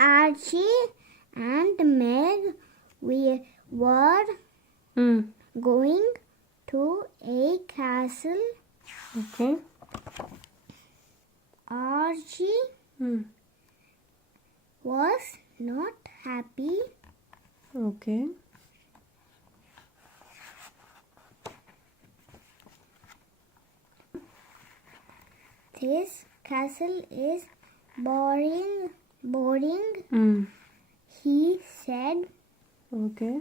Archie and Meg we were going to a castle. Okay. Archie was not happy. Okay. This castle is boring, he said. Okay.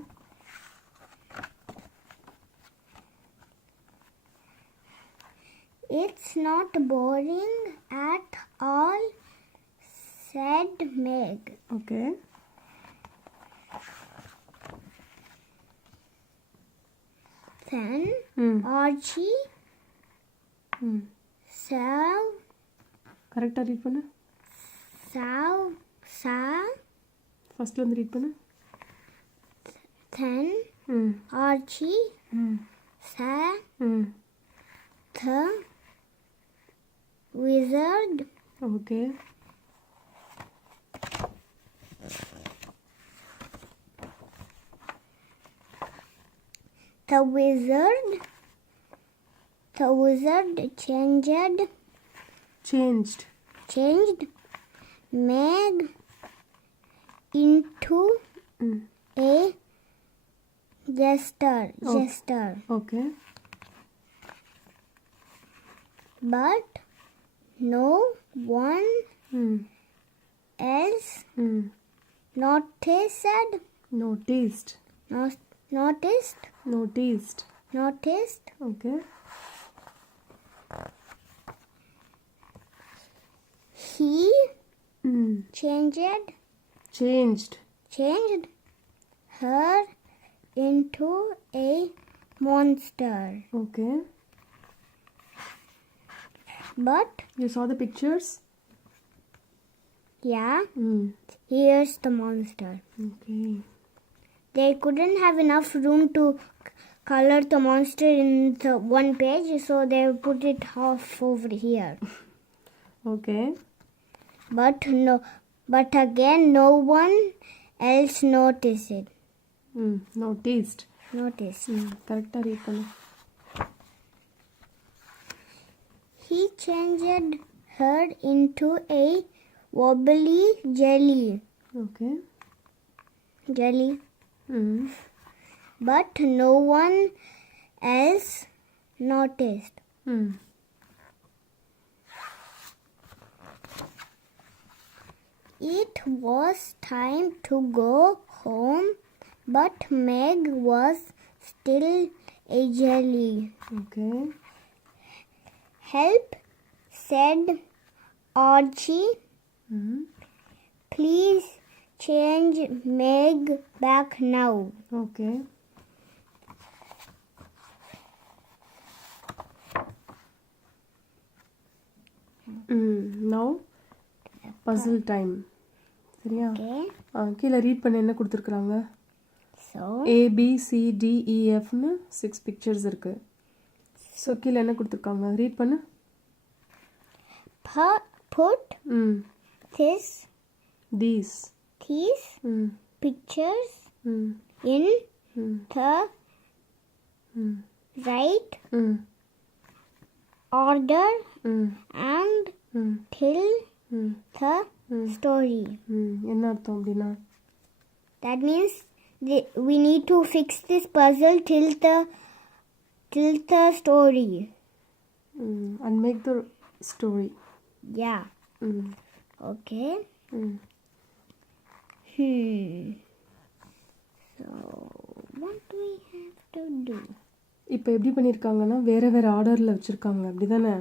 It's not boring at all, said Meg. Okay. Then Archie saw கரெக்டாக read பண்ணு. ஃபர்ஸ்ட்ல இருந்து read பண்ணு. Then Archie saw the wizard. Okay. The wizard changed Meg into a jester. Okay. But no one else noticed. Okay. He changed her into a monster. Okay. But You saw the pictures? yeah, here's the monster. Okay. They couldn't have enough room to color the monster in the one page, so they put it half over here. Okay. But again, no one else noticed it. Noticed. கரெக்டாக read பண்ணு. He changed her into a wobbly jelly. Okay. But no one else noticed. It was time to go home, but Meg was still a jelly. Okay. Help, said Archie. Please change Meg back now. Okay. Now puzzle time. சரியா? Okay. கீழே read பண்ண என்ன கொடுத்துருக்குறாங்க? So ABCDEFன்னு 6 pictures இருக்கு. So கீழே என்ன கொடுத்துருக்காங்க? Read பண்ணு. put these pictures in the right order and tell the story. என்ன அர்த்தம் அப்படின்னா? That means we need to fix this puzzle till the story. And make the story. Yeah. Okay. So what do we have to do? இப்போ எப்படி பண்ணியிருக்காங்கன்னா வேறு ஆர்டரில் வச்சுருக்காங்க அப்படி தானே?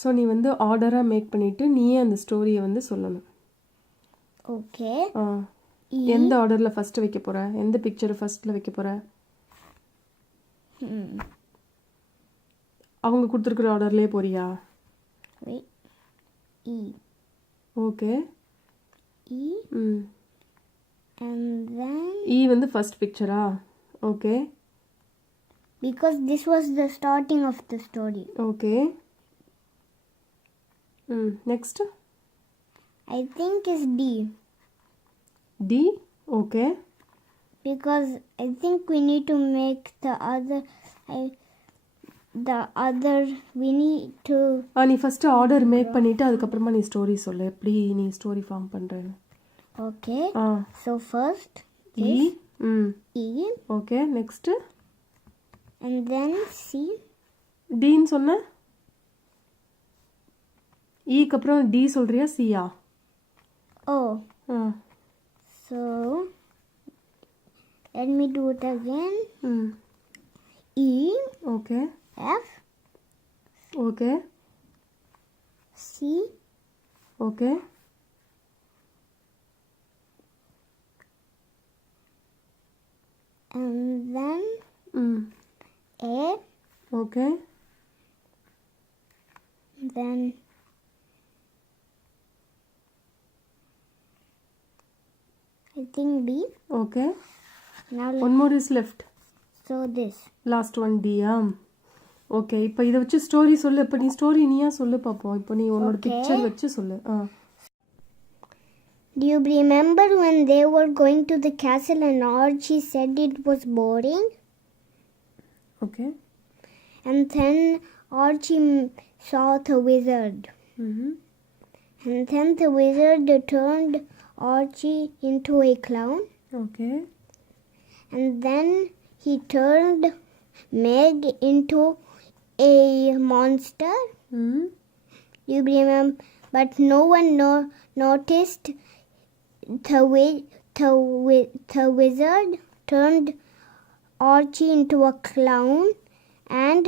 ஸோ நீ வந்து ஆர்டராக மேக் பண்ணிவிட்டு நீயே அந்த ஸ்டோரியை வந்து சொல்லணும். ஓகே. எந்த ஆர்டரில் ஃபஸ்ட்டு வைக்க போகிற? எந்த பிக்சரை ஃபஸ்ட்டில் வைக்க போகிற? அவங்க கொடுத்துருக்குற ஆர்டர்லேயே போறியா? ஓகே. And then வந்து ஃபர்ஸ்ட் பிக்சரா? Okay. Because this was the starting of the story. Okay. Next? I think is D. D. Okay. Because I think we need to make we need to. நீ first order make பண்ணிட்டு அதுக்கப்புறமா நீ story சொல்லு எப்படி நீ story form பண்றேன்னு. Okay. So first E. E. Okay. Next. And then C. D ன்னு சொன்ன. E க்கு அப்புறம் D சொல்றியா C-யா? Oh. So let me do it again. E. Okay. F. Okay. C. Okay. And then A. Okay. Then I think B. Okay. Now One more is left. so this. Last one D. Okay இப்போ இதை வச்சு story சொல்லு. இப்போ நீ story நீயா சொல்லு பார்ப்போம். இப்போ நீ உன்னோட பிக்சர் வச்சு சொல்லு. Do you remember when they were going to the castle and Archie said it was boring? Okay. And then Archie saw the wizard. And then the wizard turned Archie into a clown. Okay. And then he turned Meg into a monster. You remember? But no one noticed the wizard turned Archie into a clown and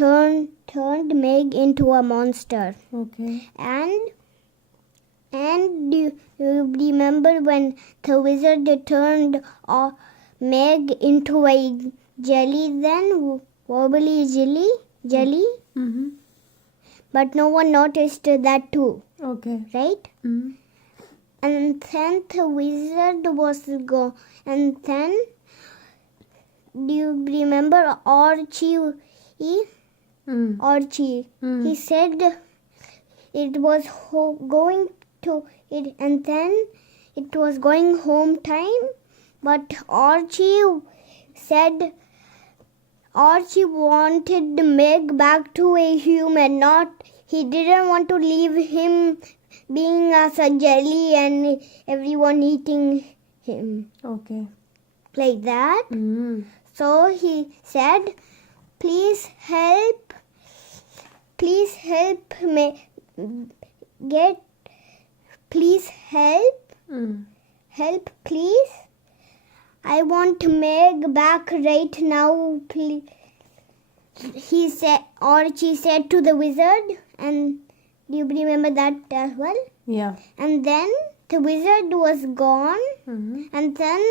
turned Meg into a monster. Okay. And do you remember when the wizard turned Meg into a jelly then? Wobbly jelly? But no one noticed that too. Okay. Right? And then the wizard was gone. And then, do you remember Archie? Archie. He said it was going to it, and then it was going home time. But Archie said Archie wanted Meg back to a human. He didn't want to leave him being as a jelly and everyone eating him. Okay. Like that. So he said, please help me help please. I want Meg back right now, please. Archie said to the wizard, and do you remember that as well? Yeah. And then the wizard was gone, and then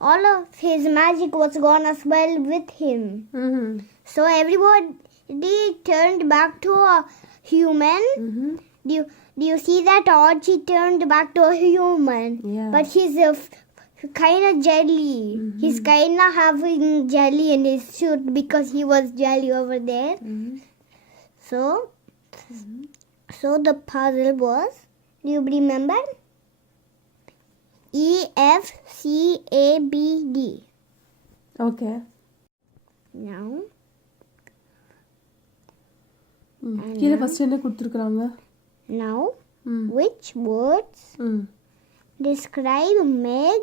all of his magic was gone as well with him. So everybody turned back to a human. Do you see that Archie turned back to a human? Yeah. But he's kind of jelly. He's kind of having jelly in his suit because he was jelly over there. So the puzzle was, do you remember? E, F, C, A, B, D. Okay. Now. கீழே first என்ன கொடுத்துருக்காங்க? Now, which words describe Meg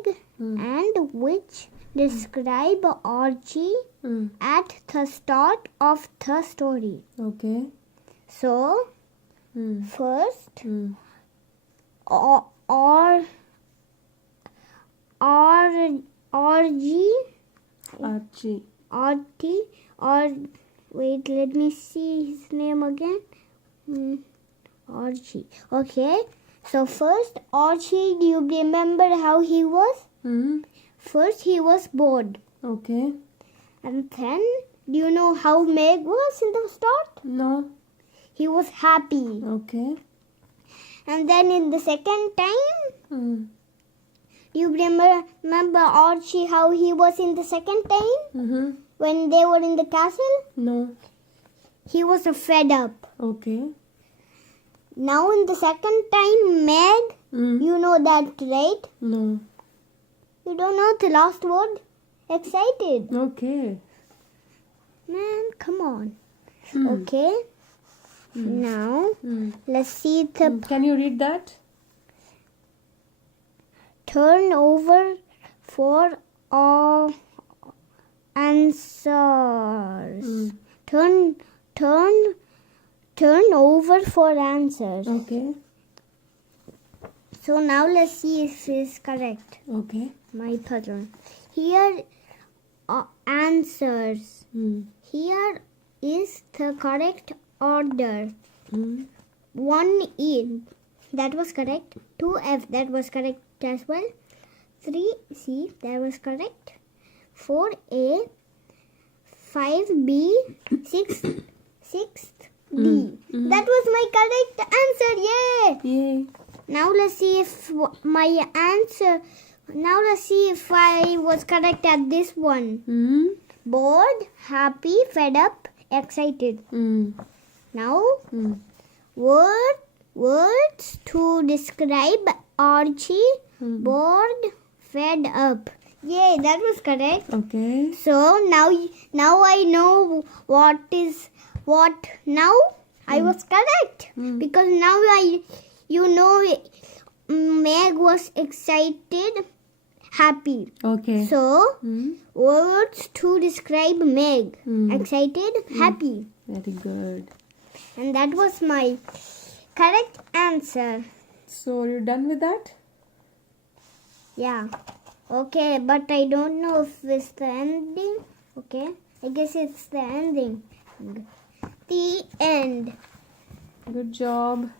and which describe Archie at the start of the story? Okay. So, first, Archie, wait, let me see his name again. Archie. Okay. So first, Archie, do you remember how he was? First, he was bored. Okay. And then, do you know how Meg was in the start? No. He was happy. Okay. And then in the second time, you remember Archie how he was in the second time? When they were in the castle? No. He was fed up. Okay. Now in the second time, Meg Mm. You know that, right? No. You don't know the last word? Excited. Okay. Man, come on. Mm. Okay. Now, Mm. let's see the Can you read that? turn over for all answers. Mm. Turn over for answers. Okay. So now let's see if this is correct. Okay. My puzzle. Here are answers. Mm. Here is the correct order. Mm. 1E, that was correct. 2F, that was correct as well. 3C, that was correct. 4A, 5B, 6th D. That was my correct answer. Yay! Yay. Now let's see if I was correct at this one. Mm. Bored, happy, fed up, excited. Mm. Now, Mm. words to describe Archie. Mm. Bored, fed up. Yay, that was correct. Okay. So now I know what is what. Now I was correct because now Meg was excited, happy. Okay. So Mm. words to describe Meg. Mm. Excited, happy. Very good. And that was my correct answer. So you're done with that? Yeah. Okay, but I don't know if it's the ending. Okay. I guess it's the ending. The end. Good job.